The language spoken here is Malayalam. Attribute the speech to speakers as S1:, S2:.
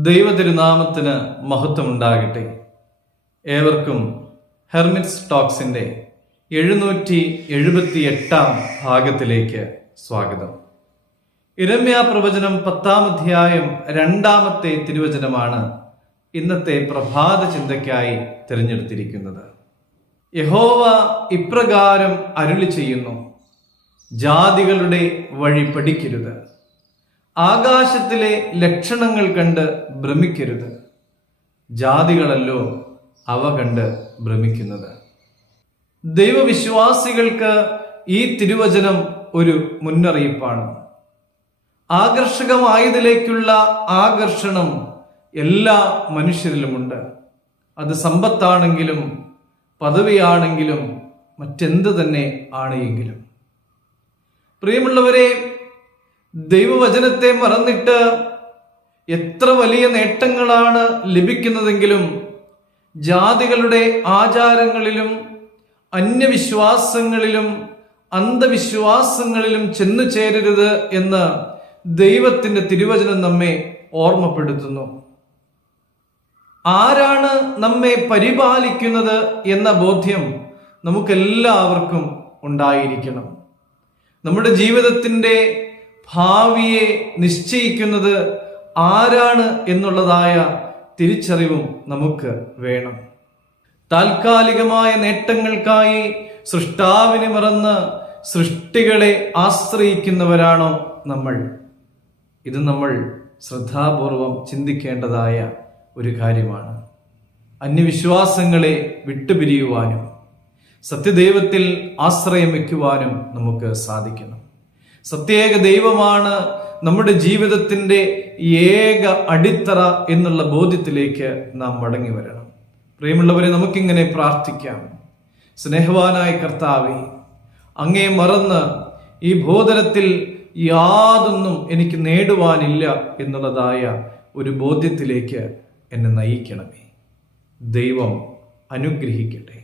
S1: ദൈവതിരുനാമത്തിന് മഹത്വമുണ്ടാകട്ടെ. ഏവർക്കും ഹെർമിറ്റ്സ് ടോക്സിന്റെ എഴുന്നൂറ്റി എഴുപത്തി എട്ടാം ഭാഗത്തിലേക്ക് സ്വാഗതം. ഇരമ്യ പ്രവചനം പത്താം അധ്യായം രണ്ടാമത്തെ തിരുവചനമാണ് ഇന്നത്തെ പ്രഭാത ചിന്തയ്ക്കായി തിരഞ്ഞെടുത്തിരിക്കുന്നത്. യഹോവ ഇപ്രകാരം അരുളി ചെയ്യുന്നു ജാതികളുടെ വഴി പഠിക്കരുത്. ആകാശത്തിലെ ലക്ഷണങ്ങൾ കണ്ട് ഭ്രമിക്കരുത്. ജാതികളല്ലോ അവ കണ്ട് ഭ്രമിക്കുന്നത്. ദൈവവിശ്വാസികൾക്ക് ഈ തിരുവചനം ഒരു മുന്നറിയിപ്പാണ്. ആകർഷകമായതിലേക്കുള്ള ആകർഷണം എല്ലാ മനുഷ്യരിലുമുണ്ട്. അത് സമ്പത്താണെങ്കിലും പദവിയാണെങ്കിലും മറ്റെന്ത് തന്നെ ആണെങ്കിലും. പ്രിയമുള്ളവരെ ദൈവവചനത്തെ മറന്നിട്ട് എത്ര വലിയ നേട്ടങ്ങളാണ് ലഭിക്കുന്നതെങ്കിലും ജാതികളുടെ ആചാരങ്ങളിലും അന്യവിശ്വാസങ്ങളിലും അന്ധവിശ്വാസങ്ങളിലും ചെന്നു ചേരരുത് എന്ന് ദൈവത്തിന്റെ തിരുവചനം നമ്മെ ഓർമ്മപ്പെടുത്തുന്നു. ആരാണ് നമ്മെ പരിപാലിക്കുന്നത് എന്ന ബോധ്യം നമുക്കെല്ലാവർക്കും ഉണ്ടായിരിക്കണം. നമ്മുടെ ജീവിതത്തിന്റെ ഭാവിയെ നിശ്ചയിക്കുന്നത് ആരാണ് എന്നുള്ളതായ തിരിച്ചറിവും നമുക്ക് വേണം. താൽക്കാലികമായ നേട്ടങ്ങൾക്കായി സൃഷ്ടാവിനെ മറന്ന് സൃഷ്ടികളെ ആശ്രയിക്കുന്നവരാണോ നമ്മൾ? ഇത് നമ്മൾ ശ്രദ്ധാപൂർവം ചിന്തിക്കേണ്ടതായ ഒരു കാര്യമാണ്. അന്യവിശ്വാസങ്ങളെ വിട്ടുപിരിയുവാനും സത്യദൈവത്തിൽ ആശ്രയം വയ്ക്കുവാനും നമുക്ക് സാധിക്കണം. സത്യേക ദൈവമാണ് നമ്മുടെ ജീവിതത്തിന്റെ ഏക അടിത്തറ എന്നുള്ള ബോധ്യത്തിലേക്ക് നാം മടങ്ങി വരണം. പ്രിയമുള്ളവരെ നമുക്കിങ്ങനെ പ്രാർത്ഥിക്കാം. സ്നേഹവാനായ കർത്താവെ അങ്ങേ മറന്ന് ഈ ബോധനത്തിൽ യാതൊന്നും എനിക്ക് നേടുവാനില്ല എന്നുള്ളതായ ഒരു ബോധ്യത്തിലേക്ക് എന്നെ നയിക്കണമേ. ദൈവം അനുഗ്രഹിക്കട്ടെ.